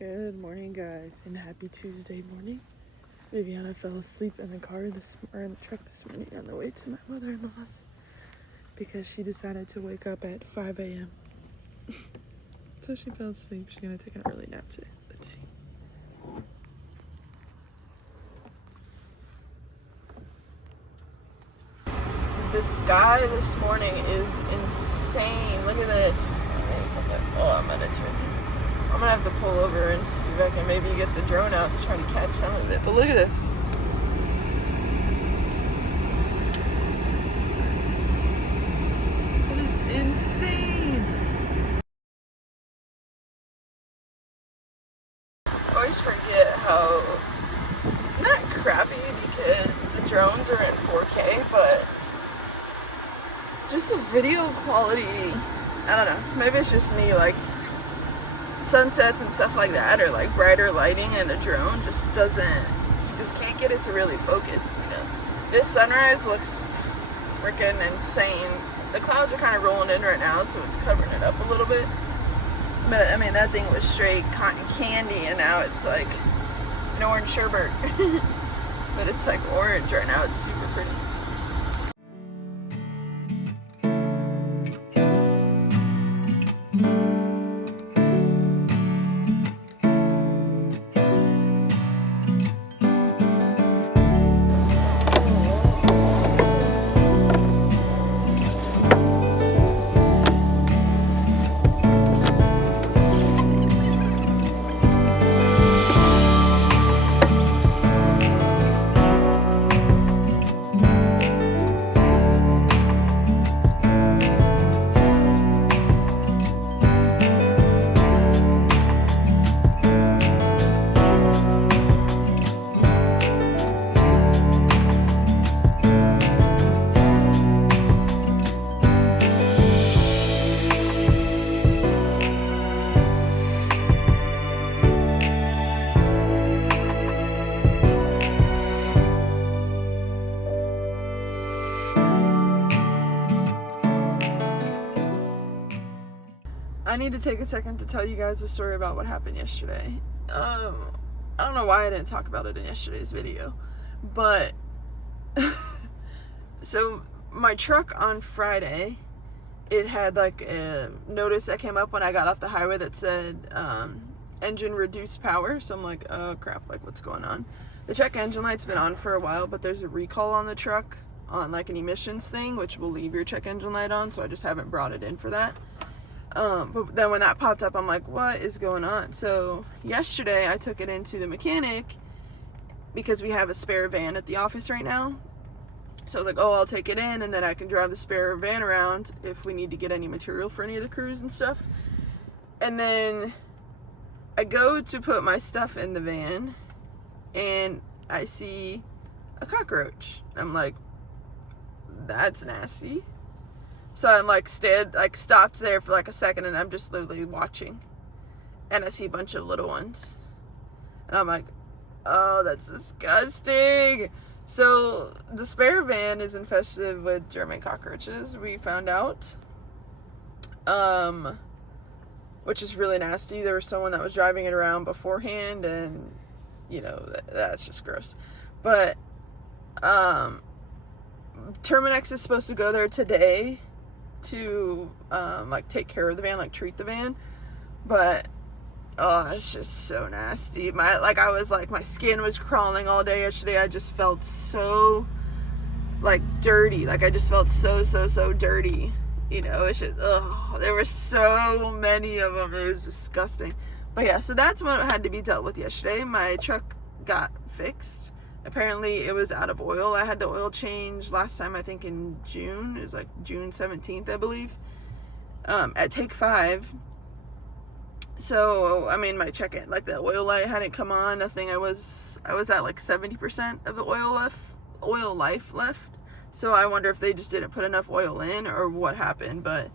Good morning, guys, and happy Tuesday morning. Viviana fell asleep in the truck this morning on the way to my mother-in-law's because she decided to wake up at 5 a.m. So she fell asleep. She's gonna take an early nap today. Let's see. The sky this morning is insane. Look at this. I'm gonna turn it. I'm gonna have to pull over and see if I can maybe get the drone out to try to catch some of it. But look at this. It is insane. I always forget how, not crappy because the drones are in 4K, but just the video quality, I don't know, maybe it's just me, like sunsets and stuff like that, or like brighter lighting, and the drone just doesn't, you just can't get it to really focus, you know. This sunrise looks freaking insane. The clouds are kind of rolling in right now, so it's covering it up a little bit. But I mean, that thing was straight cotton candy, and now it's like an orange sherbet. But it's like orange right now. It's super pretty. I need to take a second to tell you guys a story about what happened yesterday. I don't know why I didn't talk about it in yesterday's video, but so my truck on Friday, it had like a notice that came up when I got off the highway that said engine reduced power. So I'm like, oh crap, like what's going on? The check engine light's been on for a while, but there's a recall on the truck on like an emissions thing, which will leave your check engine light on, so I just haven't brought it in for that. But then when that popped up, I'm like, what is going on? So yesterday I took it into the mechanic because we have a spare van at the office right now. So I was like, oh, I'll take it in, and then I can drive the spare van around if we need to get any material for any of the crews and stuff. And then I go to put my stuff in the van, and I see a cockroach. I'm like, that's nasty. So I'm like stopped there for like a second, and I'm just literally watching, and I see a bunch of little ones, and I'm like, oh, that's disgusting. So the spare van is infested with German cockroaches, we found out, which is really nasty. There was someone that was driving it around beforehand, and you know, that's just gross. But Terminex is supposed to go there today to like take care of the van, like treat the van, but oh, it's just so nasty. My skin was crawling all day yesterday. I just felt so like dirty. Like I just felt so dirty, you know. It's just, there were so many of them. It was disgusting. But yeah, so that's what had to be dealt with yesterday. My truck got fixed. Apparently it was out of oil. I had the oil change last time, I think in June. It was like June 17th, I believe, at Take 5. So, I mean, my check-in, like the oil light hadn't come on, nothing. I was at like 70% of the oil life left. So I wonder if they just didn't put enough oil in or what happened, but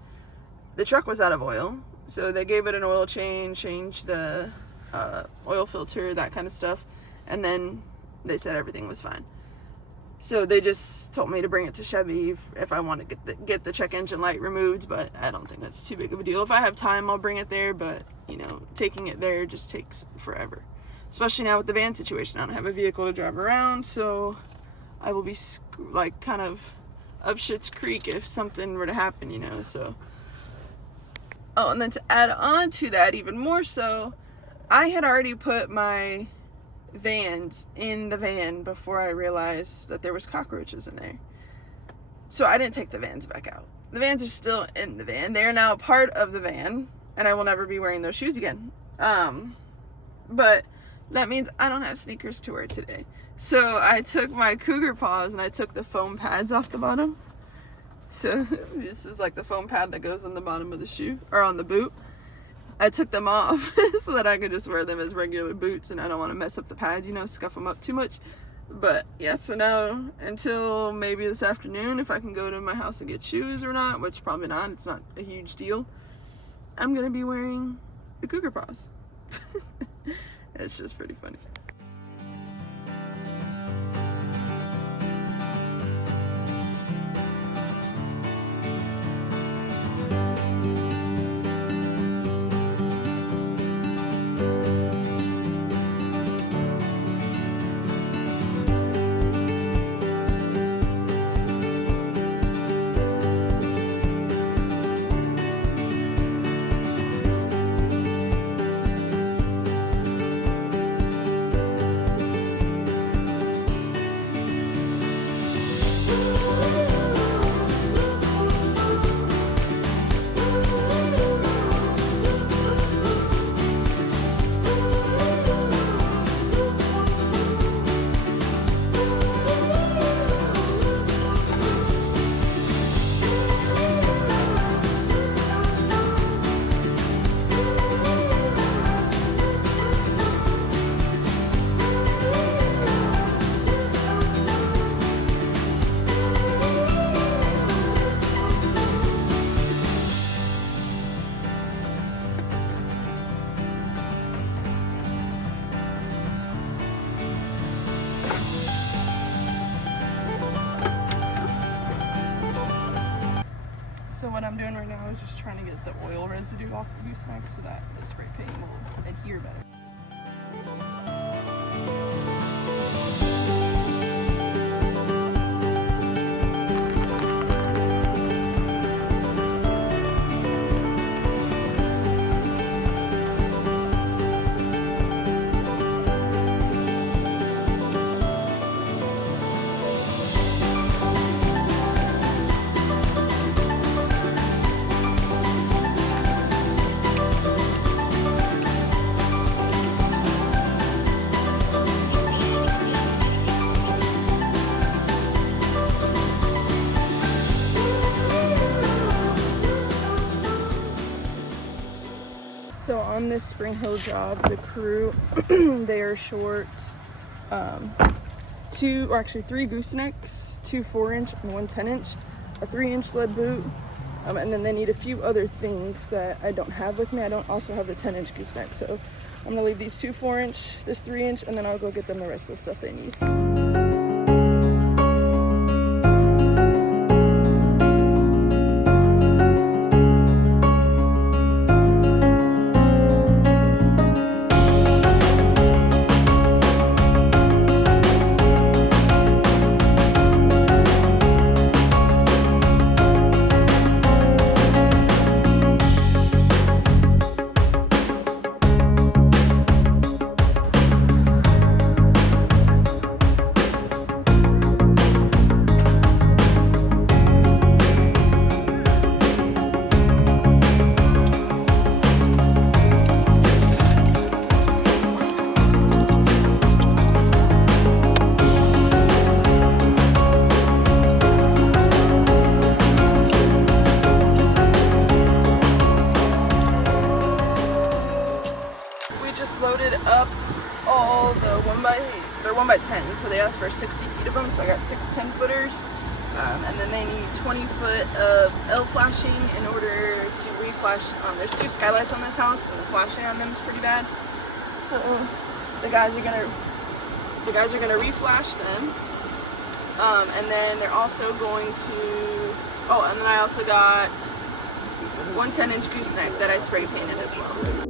the truck was out of oil. So they gave it an oil change, changed the oil filter, that kind of stuff. And then they said everything was fine. So they just told me to bring it to Chevy if I want to get the check engine light removed, but I don't think that's too big of a deal. If I have time, I'll bring it there, but you know, taking it there just takes forever. Especially now with the van situation. I don't have a vehicle to drive around, so I will be like kind of up shit's creek if something were to happen, you know, so. Oh, and then to add on to that even more so, I had already put my vans in the van before I realized that there was cockroaches in there. So I didn't take the vans back out. The vans are still in the van. They are now a part of the van, and I will never be wearing those shoes again. But that means I don't have sneakers to wear today. So I took my cougar paws and I took the foam pads off the bottom. So this is like the foam pad that goes on the bottom of the shoe, or on the boot. I took them off so that I could just wear them as regular boots, and I don't want to mess up the pads, you know, scuff them up too much. But yeah, so now until maybe this afternoon, if I can go to my house and get shoes or not, which probably not, it's not a huge deal, I'm gonna be wearing the cougar paws. It's just pretty funny. So what I'm doing right now is just trying to get the oil residue off the gooseneck so that the spray paint will adhere better. So on this Spring Hill job, the crew, they are short 3 goosenecks, 2 4-inch and 1 10-inch, a 3-inch lead boot, and then they need a few other things that I don't have with me. I don't also have the 10-inch gooseneck, so I'm gonna leave these 2 4-inch, this 3-inch, and then I'll go get them the rest of the stuff they need. Loaded up all the 1x10, so they asked for 60 feet of them, so I got 6 10-footers, and then they need 20 foot of L flashing in order to reflash. There's 2 skylights on this house, and the flashing on them is pretty bad, so the guys are gonna reflash them, And then they're also going to, oh, and then I also got one 10-inch gooseneck that I spray painted as well.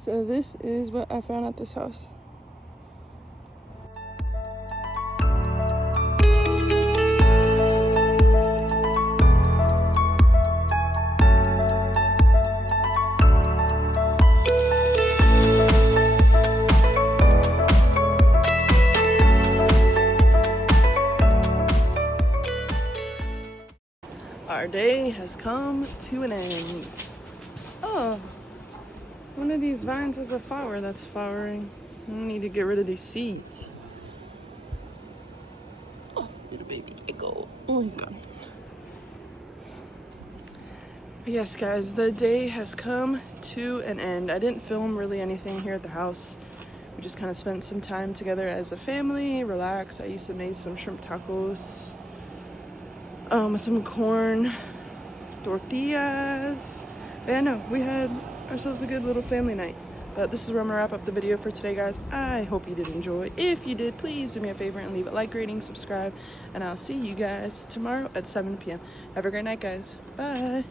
So this is what I found at this house. Our day has come to an end. Oh, one of these vines has a flower that's flowering. I need to get rid of these seeds. Oh, little baby echo. Oh, he's gone. But yes, guys, the day has come to an end. I didn't film really anything here at the house. We just kind of spent some time together as a family, relax. I used to make some shrimp tacos. With some corn tortillas. But yeah, no, we had ourselves a good little family night. But this is where I'm gonna wrap up the video for today, guys. I hope you did enjoy. If you did, please do me a favor and leave a like, rating, subscribe, and I'll see you guys tomorrow at 7 p.m. Have a great night, guys. Bye.